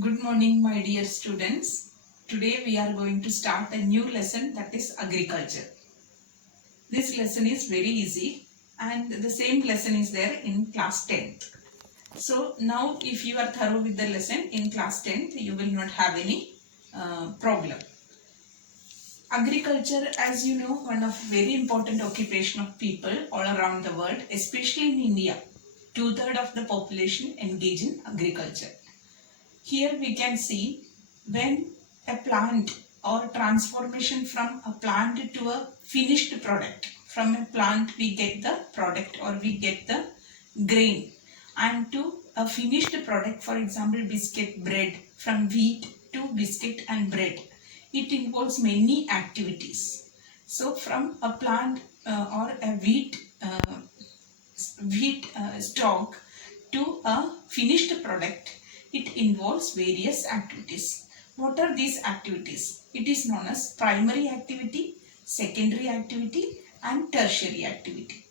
Good morning, my dear students. Today we are going to start a new lesson, that is agriculture. This lesson is very easy and the same lesson is there in class 10th. So now if you are thorough with the lesson in class 10th, you will not have any problem. Agriculture, as you know, one of very important occupation of people all around the world, especially in India. 2/3 of the population engage in agriculture. Here we can see when a plant or transformation from a plant to a finished product. From a plant we get the product or we get the grain, and to a finished product, for example biscuit, bread, from wheat to biscuit and bread. It involves many activities. So from a plant or a wheat stock to a finished product, it involves various activities. What are these activities? It is known as primary activity, secondary activity and tertiary activity.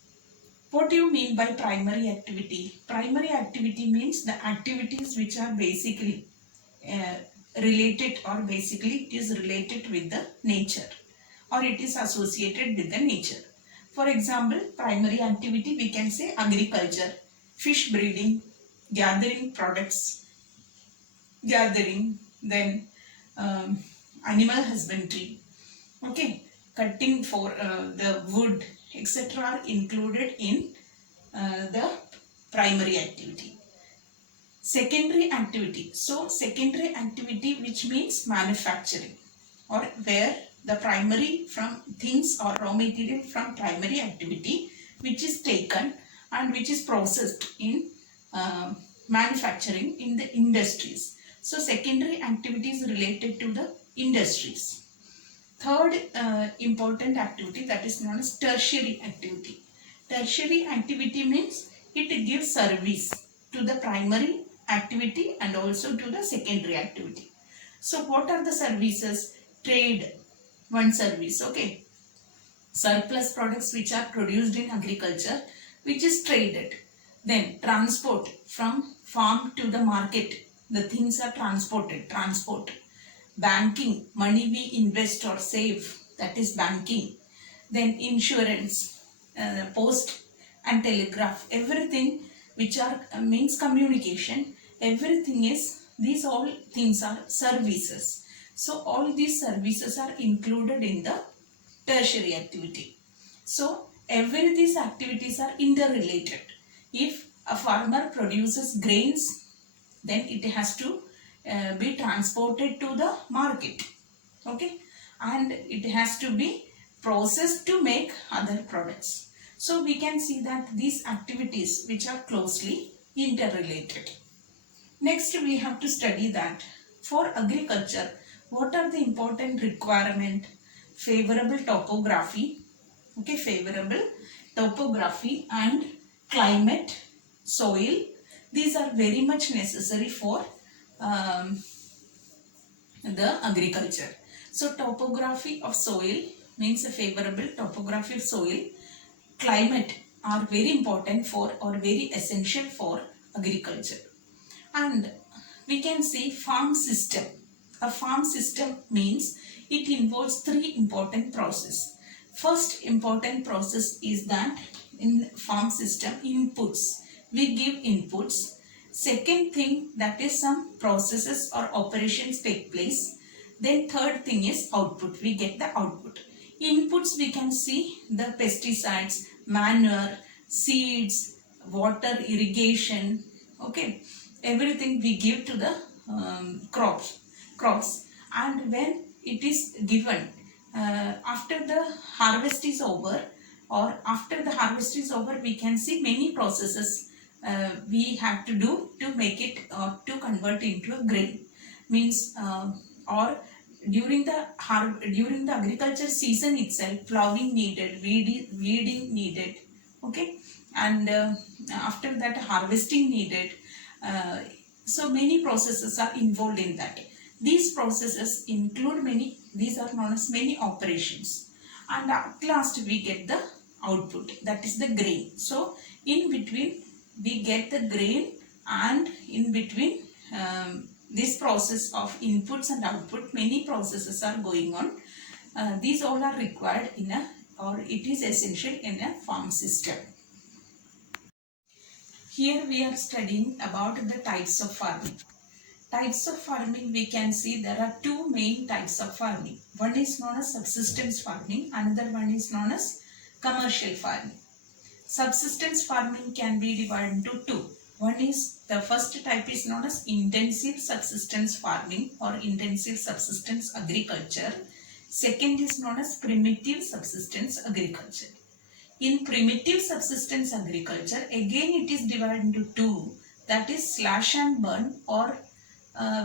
What do you mean by primary activity? Primary activity means the activities which are basically related, or basically it is related with the nature, or it is associated with the nature. For example, primary activity we can say agriculture, fish breeding, gathering products, then animal husbandry, okay, cutting for the wood, etc. are included in the primary activity. Secondary activity. So secondary activity, which means manufacturing, or where the primary from things or raw material from primary activity which is taken and which is processed in manufacturing in the industries. So secondary activities related to the industries. Third important activity, that is known as tertiary activity. Tertiary activity means it gives service to the primary activity and also to the secondary activity. So what are the services? Trade, one service, okay. Surplus products which are produced in agriculture, which is traded. Then transport, from farm to the market, the things are transported, transport. Banking, money we invest or save, that is banking. Then insurance, post and telegraph, everything which are means communication, everything is, these all things are services. So all these services are included in the tertiary activity. So every these activities are interrelated. If a farmer produces grains, then it has to be transported to the market, okay, and it has to be processed to make other products. So we can see that these activities which are closely interrelated. Next we have to study that for agriculture, what are the important requirement? Favorable topography, okay, favorable topography and climate, soil, these are very much necessary for the agriculture. So topography of soil means a favorable topography of soil, climate are very important for or very essential for agriculture. And we can see farm system. A farm system means it involves three important processes. First important process is that in farm system, inputs, we give inputs. Second thing, that is some processes or operations take place. Then third thing is output, we get the output. Inputs we can see the pesticides, manure, seeds, water, irrigation, okay, everything we give to the crops. And when it is given, after the harvest is over, or after the harvest is over, we can see many processes we have to do to make it to convert into a grain, means or during the agriculture season itself, plowing needed, weeding needed, okay, and after that harvesting needed. So many processes are involved in that. These processes include many, these are known as many operations, and at last we get the output, that is the grain. So in between we get the grain, and in between this process of inputs and output, many processes are going on. These all are required in a, or it is essential in a farm system. Here we are studying about the types of farming. Types of farming, we can see there are two main types of farming. One is known as subsistence farming, another one is known as commercial farming. Subsistence farming can be divided into two. One is, the first type is known as intensive subsistence farming or intensive subsistence agriculture. Second is known as primitive subsistence agriculture. In primitive subsistence agriculture, again it is divided into two, that is slash and burn, or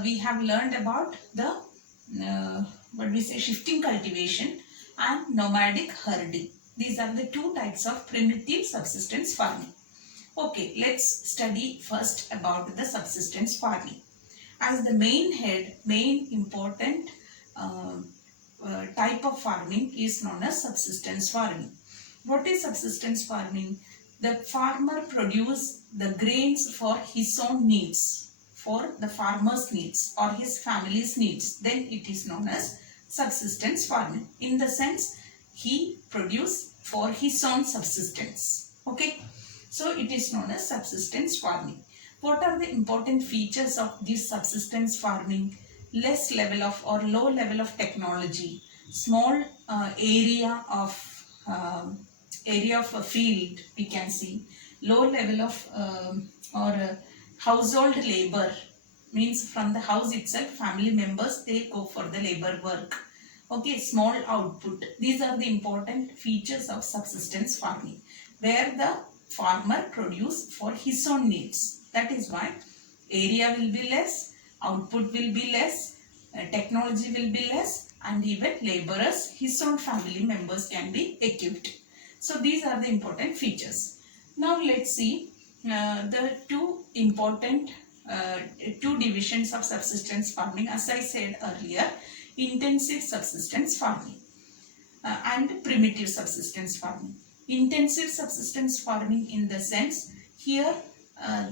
we have learned about the shifting cultivation and nomadic herding. These are the two types of primitive subsistence farming. Okay, let's study first about the subsistence farming. As the main important type of farming is known as subsistence farming. What is subsistence farming? The farmer produces the grains for his own needs, for the farmer's needs or his family's needs. Then it is known as subsistence farming. In the sense, he produces for his own subsistence. Okay, so it is known as subsistence farming. What are the important features of this subsistence farming? Less level of or low level of technology, small area of a field, we can see, low level of household labor, means from the house itself family members they go for the labor work. Okay, small output. These are the important features of subsistence farming, where the farmer produce for his own needs. That is why area will be less, output will be less, technology will be less, and even laborers, his own family members can be equipped. So these are the important features. Now let's see the two important two divisions of subsistence farming. As I said earlier, intensive subsistence farming and primitive subsistence farming. Intensive subsistence farming, in the sense, here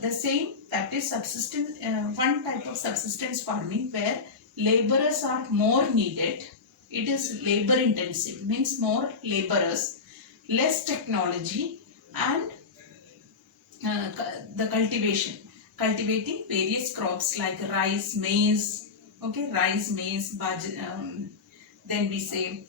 the same, that is subsistence, one type of subsistence farming where laborers are more needed. It is labor intensive, means more laborers, less technology, and the cultivating various crops like rice, maize. Okay, rice, maize, then we say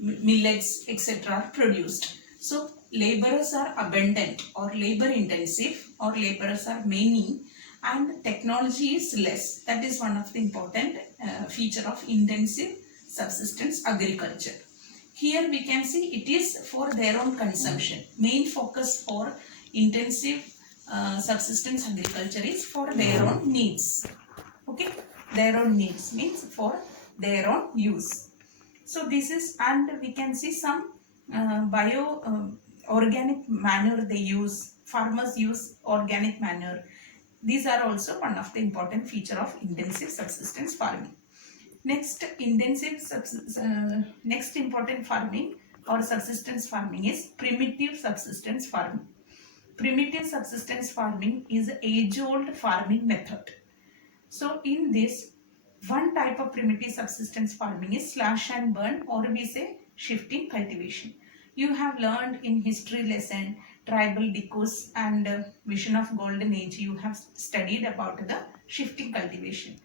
millets, etc. are produced. So laborers are abundant or labor intensive, or laborers are many, and technology is less. That is one of the important feature of intensive subsistence agriculture. Here we can see it is for their own consumption. Main focus for intensive subsistence agriculture is for their own needs. Okay, their own needs means for their own use. So this is, and we can see some organic manure they use. Farmers use organic manure. These are also one of the important feature of intensive subsistence farming. Next important farming or subsistence farming is primitive subsistence farming. Primitive subsistence farming is an age-old farming method. So in this, one type of primitive subsistence farming is slash and burn, or we say shifting cultivation. You have learned in history lesson, tribal discourse and vision of golden age, you have studied about the shifting cultivation.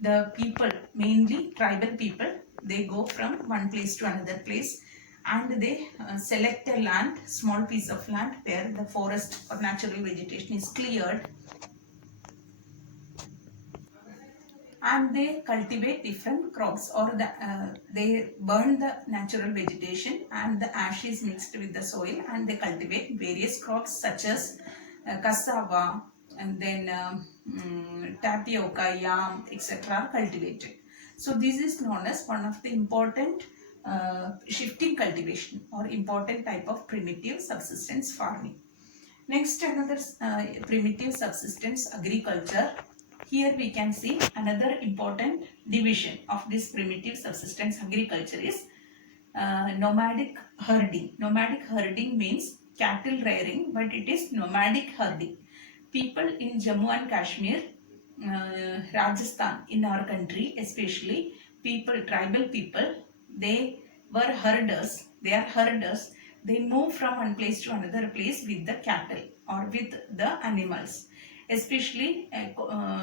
The people, mainly tribal people, they go from one place to another place, and they select a land, small piece of land where the forest or natural vegetation is cleared, and they cultivate different crops, or they burn the natural vegetation and the ash is mixed with the soil, and they cultivate various crops such as cassava, and then tapioca, yam, etc. are cultivated. So this is known as one of the important shifting cultivation or important type of primitive subsistence farming. Next, another primitive subsistence agriculture. Here we can see another important division of this primitive subsistence agriculture is nomadic herding. Nomadic herding means cattle rearing, but it is nomadic herding. people in Jammu and Kashmir, Rajasthan, in our country, especially people, tribal people, they were herders. They are herders. They move from one place to another place with the cattle or with the animals, especially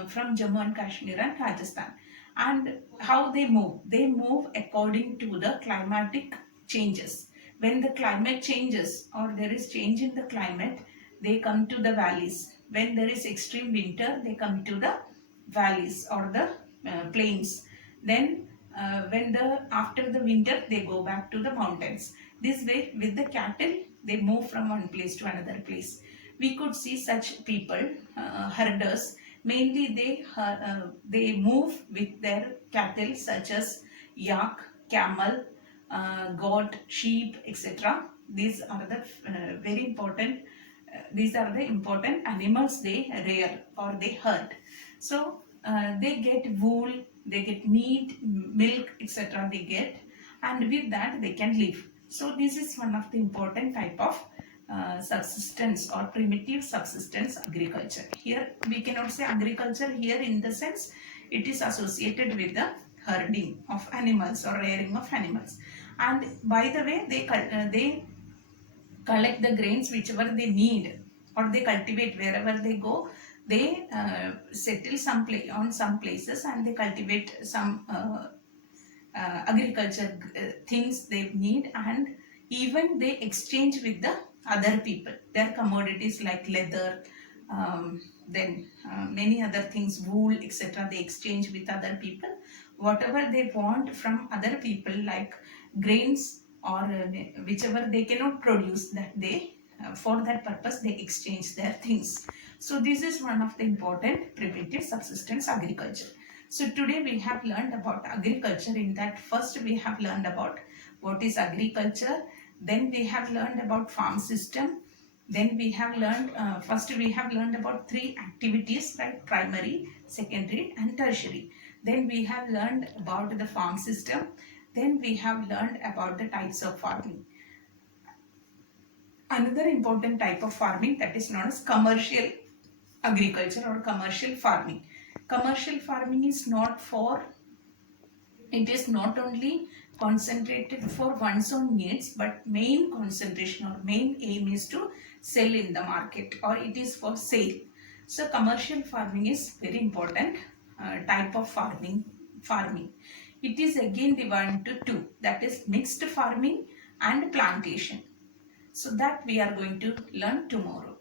from Jammu and Kashmir and Rajasthan. And how they move? They move according to the climatic changes. When the climate changes or there is change in the climate, they come to the valleys. When there is extreme winter, they come to the valleys or the plains. Then when the after the winter, they go back to the mountains. This way, with the cattle, they move from one place to another place. We could see such people, herders. Mainly, they move with their cattle, such as yak, camel, goat, sheep, etc. These are the very important. These are the important animals they rear or they herd. So they get wool, they get meat, milk, etc. They get, and with that they can live. So this is one of the important type of subsistence or primitive subsistence agriculture. Here we cannot say agriculture here in the sense it is associated with the herding of animals or rearing of animals. And by the way, they collect the grains whichever they need or they cultivate wherever they go. They settle on some places and they cultivate some agriculture things they need, and even they exchange with the other people their commodities like leather, then many other things, wool, etc. They exchange with other people whatever they want from other people, like grains or whichever they cannot produce, that they for that purpose they exchange their things. So this is one of the important primitive subsistence agriculture. So today we have learned about agriculture. In that, first we have learned about what is agriculture, then we have learned about farm system, then we have learned first we have learned about three activities, like primary, secondary and tertiary. Then we have learned about the farm system, then we have learned about the types of farming. Another important type of farming, that is known as commercial agriculture or commercial farming. Commercial farming is not for, it is not only concentrated for one's own needs, but main concentration or main aim is to sell in the market, or it is for sale. So commercial farming is very important type of farming. It is again divided into two, that is mixed farming and plantation. So that we are going to learn tomorrow.